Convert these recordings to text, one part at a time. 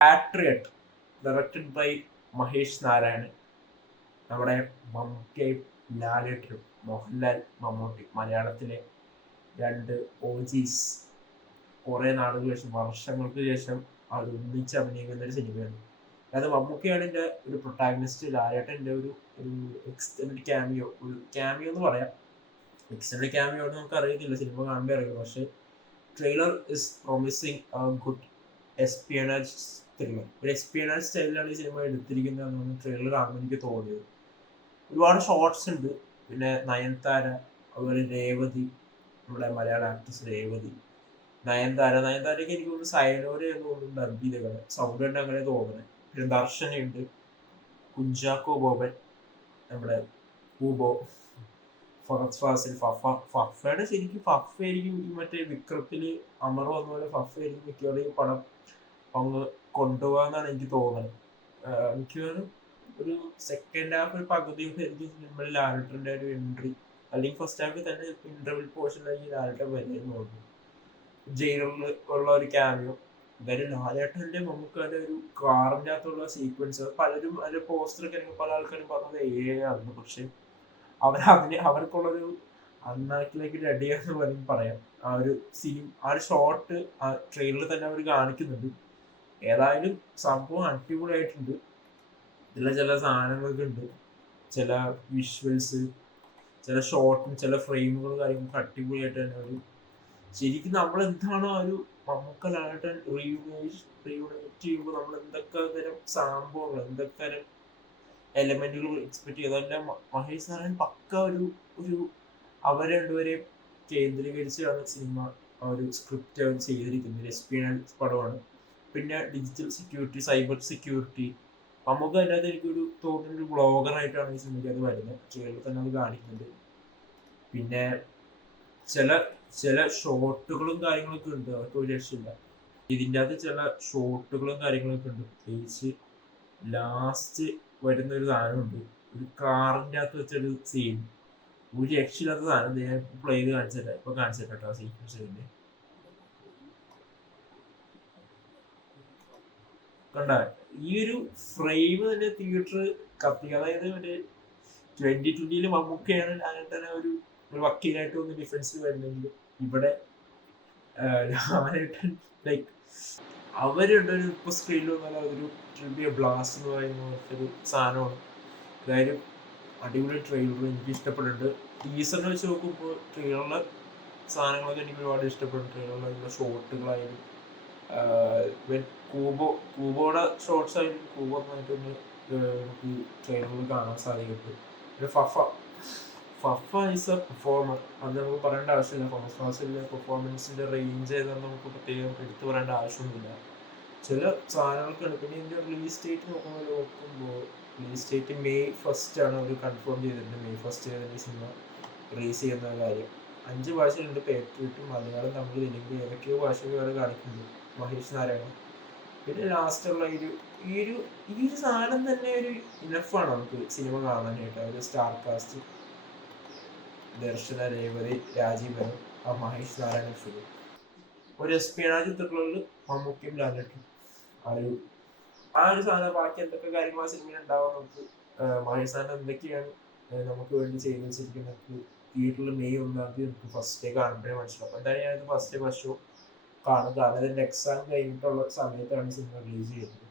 Patriot directed by Mahesh Narayanan. നമ്മുടെ മമ്മൂക്കയും ലാലേട്ടനും, മോഹൻലാൽ, മമ്മൂട്ടി, മലയാളത്തിലെ രണ്ട് ഓജീസ് കുറെ നാളുകൾക്ക് ശേഷം, വർഷങ്ങൾക്ക് ശേഷം അവർ ഒന്നിച്ച് അഭിനയിക്കുന്ന ഒരു സിനിമയാണ്. അതായത് മമ്മൂക്കയാണ് എൻ്റെ ഒരു പ്രൊട്ടാഗണിസ്റ്റ്, ലാലേട്ടൻ്റെ ഒരു ഒരു എക്സ്റ്റൻഡ് ക്യാമിയോ, ഒരു ക്യാമിയോ എന്ന് പറയാം. എക്സ്റ്റൻഡ് ക്യാമിയോ എന്ന് നമുക്ക് അറിയത്തില്ല, സിനിമ കാണുമ്പോൾ അറിയുള്ളൂ. പക്ഷേ trailer is promising good espionage thriller. ഒരു എസ്പിയണേജ് സ്റ്റൈലിലാണ് ഈ സിനിമ എടുത്തിരിക്കുന്നതെന്നാണ് ട്രെയിലർ കാണുമ്പോൾ എനിക്ക് തോന്നിയത്. ഒരുപാട് ഷോർട്സ് ഉണ്ട്. പിന്നെ നയൻതാര, അതുപോലെ രേവതി, നമ്മുടെ മലയാള ആക്ട്രസ് രേവതി, നയൻതാരയ്ക്ക് എനിക്ക് തോന്നുന്നു സയനോര എന്ന് തോന്നുന്നു ഡബ് ചെയ്തേക്കണേ, സൗണ്ട് ഉണ്ട് അങ്ങനെ തോന്നണേ. പിന്നെ ദർശനയുണ്ട്, കുഞ്ചാക്കോ ബോബൻ, നമ്മുടെ ഊബോ, ഫഹദ് ഫാസിൽ, ഫഫയുടെ ശരിക്കും ഫഫയായിരിക്കും ഈ മറ്റേ വിക്രത്തില് അമർ വന്ന പോലെ ഫഫയായിരിക്കും മിക്കവാറും ഈ പടം അങ്ങ് കൊണ്ടുപോകാന്നാണ് എനിക്ക് തോന്നുന്നത്. മിക്കവാറും ഒരു സെക്കൻഡ് ഹാഫ് ഒരു പകുതിയൊക്കെ ആയിരിക്കും സിനിമയിൽ ലാലേട്ടൻ്റെ ഒരു എൻട്രി, അല്ലെങ്കിൽ ഫസ്റ്റ് ഹാഫിൽ തന്നെ ഇന്റർവെൽ പോർഷനിലായിരിക്കും ലാലേട്ടൻ വരുന്നത് തോന്നുന്നു. ജയിലിൽ ഉള്ള ഒരു ക്യാമിയോ. എന്തായാലും ലാലേട്ടൻ്റെ മമ്മൂക്കാൻ്റെ ഒരു കാറിൻ്റെ അകത്തുള്ള സീക്വൻസ് പലരും അതിന്റെ പോസ്റ്ററൊക്കെ ആണെങ്കിൽ പല ആൾക്കാരും പറഞ്ഞത് ആയിരുന്നു. പക്ഷെ അവർക്കുള്ളൊരു അണ്ണാക്കിലേക്ക് റെഡിയാന്ന് വേണമെങ്കിൽ പറയാം. ആ ഒരു സീൻ, ആ ഒരു ഷോട്ട് ആ ട്രെയിലറിൽ തന്നെ അവർ കാണിക്കുന്നുണ്ട്. ഏതായാലും സംഭവം അടിപൊളിയായിട്ടുണ്ട്. ഇതിലെ ചില സാധനങ്ങളൊക്കെ ഉണ്ട്, ചില വിഷ്വൽസ്, ചില ഷോട്ടും ചില ഫ്രെയിമുകളും കാര്യങ്ങളൊക്കെ അടിപൊളിയായിട്ട് തന്നെ ഒരു ശരിക്കും നമ്മൾ എന്താണോ ആ ഒരു മമ്മൂക്ക ലാലേട്ടൻ റീയൂണേറ്റ് ചെയ്യുമ്പോൾ നമ്മൾ എന്തൊക്കെ തരം സംഭവങ്ങൾ, എന്തൊക്കെ തരം എലമെന്റുകൾ എക്സ്പെക്ട് ചെയ്തു. അതെല്ലാം മഹേഷ് നാരായണൻ പക്ക ഒരു ഒരു അവരെ രണ്ടുപേരെയും കേന്ദ്രീകരിച്ചാണ് സിനിമ ആ ഒരു സ്ക്രിപ്റ്റ് അവർ ചെയ്തിരിക്കുന്നത്. എസ്പിയണേജ് പടമാണ്. പിന്നെ ഡിജിറ്റൽ സെക്യൂരിറ്റി, സൈബർ സെക്യൂരിറ്റി. നമുക്ക് അതിനകത്ത് എനിക്കൊരു തോന്നുന്ന ഒരു ബ്ലോഗറായിട്ടാണ് ഈ സിനിമയ്ക്ക് അത് വരുന്നത്. കേരളത്തിൽ തന്നെ അത് കാണിക്കുന്നുണ്ട്. പിന്നെ ചില ചില ഷോട്ടുകളും കാര്യങ്ങളൊക്കെ ഉണ്ട്, അതൊക്കെ ഒരു രക്ഷയില്ല. ഇതിൻ്റെ അകത്ത് ചില ഷോട്ടുകളും കാര്യങ്ങളൊക്കെ ഉണ്ട്. പ്രത്യേകിച്ച് ലാസ്റ്റ് വരുന്ന ഒരു സാധനമുണ്ട്, ഒരു കാറിൻ്റെ അകത്ത് വെച്ചൊരു സീൻ, ഒരു രക്ഷയില്ലാത്ത സാധനം. ഞാൻ പ്ലേ ചെയ്ത് കാണിച്ചില്ല, ഇപ്പൊ കാണിച്ചിട്ടോ ആ സീക്വൻസ്. കണ്ട ഈ ഒരു ഫ്രെയിം തന്നെ തിയേറ്റർ കത്തി. അതായത് ഒരു 2020 മമ്മൂക്കയാണ് അങ്ങനെ തന്നെ ഒരു വക്കീലായിട്ട് ഒന്ന് ഡിഫൻസിൽ വരുന്നെങ്കിൽ ഇവിടെ ലാലേട്ടൻ ലൈക്ക് അവരുടെ ഒരു ഇപ്പൊ സ്ക്രീനിൽ വന്നാൽ ഒരു ബ്ലാസ്റ്റ് എന്ന് പറയുന്ന ഒരു സാധനമാണ്. എന്തായാലും അടിപൊളി ട്രെയിലർ എനിക്ക് ഇഷ്ടപ്പെട്ടിട്ടുണ്ട്. ടീസറിനെ വെച്ച് നോക്കുമ്പോൾ ട്രെയിലറിലെ സാധനങ്ങളൊക്കെ എനിക്ക് ഒരുപാട് ഇഷ്ടപ്പെട്ടു. ട്രെയിലറിലുള്ള ഷോട്ടുകളായാലും കൂബോയുടെ ഷോർട്സ് ആയാലും കൂബോ നന്നായിട്ടൊന്ന് നമുക്ക് ട്രെയിലറിൽ കാണാൻ സാധിക്കും. പിന്നെ ഫഫ ഈസ് എ പെർഫോമർ, അത് നമുക്ക് പറയേണ്ട ആവശ്യമില്ല. ഫഹദ് ഫാസിലിന്റെ പെർഫോമൻസിന്റെ റേഞ്ച് ഏതാണെന്ന് നമുക്ക് പ്രത്യേകം എടുത്തു പറയേണ്ട ആവശ്യമൊന്നുമില്ല. ചില സാധനങ്ങൾക്കാണ്. പിന്നെ ഇതിന്റെ റിലീസ് ഡേറ്റ് നോക്കുമ്പോൾ റിലീസ് ഡേറ്റ് May 1 ആണ് അവർ കൺഫേം ചെയ്തിട്ടുണ്ട്. May 1 ഈ സിനിമ റിലീസ് ചെയ്യുന്ന കാര്യം. 5 ഭാഷയിലുണ്ട്. പേപ്പറിട്ട് മലയാളം, തമിഴ്, തെലുങ്ക്, ഏതൊക്കെയോ ഭാഷകൾ വരെ കാണിക്കുന്നുണ്ട് മഹേഷ് നാരായണൻ. പിന്നെ ലാസ്റ്റുള്ള ഈ ഒരു സാധനം തന്നെ ഒരു ഇനഫാണ് നമുക്ക് സിനിമ കാണാനായിട്ട്. ഒരു സ്റ്റാർ കാസ്റ്റ് ദർശന, രേവതി, രാജീവ് മേനോൻ, ആ മഹേഷ് നാരായണൻ ഫിലിം, ഒരു എസ്പിയണേജ് ത്രില്ലറിൽ മമ്മൂക്കയും ലാലേട്ടനും. ആ ഒരു സാധനം ബാക്കി എന്തൊക്കെ കാര്യങ്ങൾ ആ സിനിമയിൽ ഉണ്ടാവാൻ നമുക്ക് മഹേഷ് നാരായണൻ എന്തൊക്കെയാണ് നമുക്ക് വേണ്ടി ചെയ്തു വെച്ചിരിക്കുന്നത് തിയേറ്ററിൽ May 1 നമുക്ക് ഫസ്റ്റ് ഡേ കാണുമ്പോഴേ മനസ്സിലാവും. എന്തായാലും ഞാനിത് ഫസ്റ്റ് ഡേ ഫസ്റ്റ് ഷോ കാണും. കാരണം എൻ്റെ എക്സാം കഴിഞ്ഞിട്ടുള്ള സമയത്താണ് സിനിമ റിലീസ് ചെയ്യുന്നത്.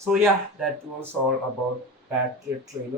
So yeah, that was all about patriot trailer.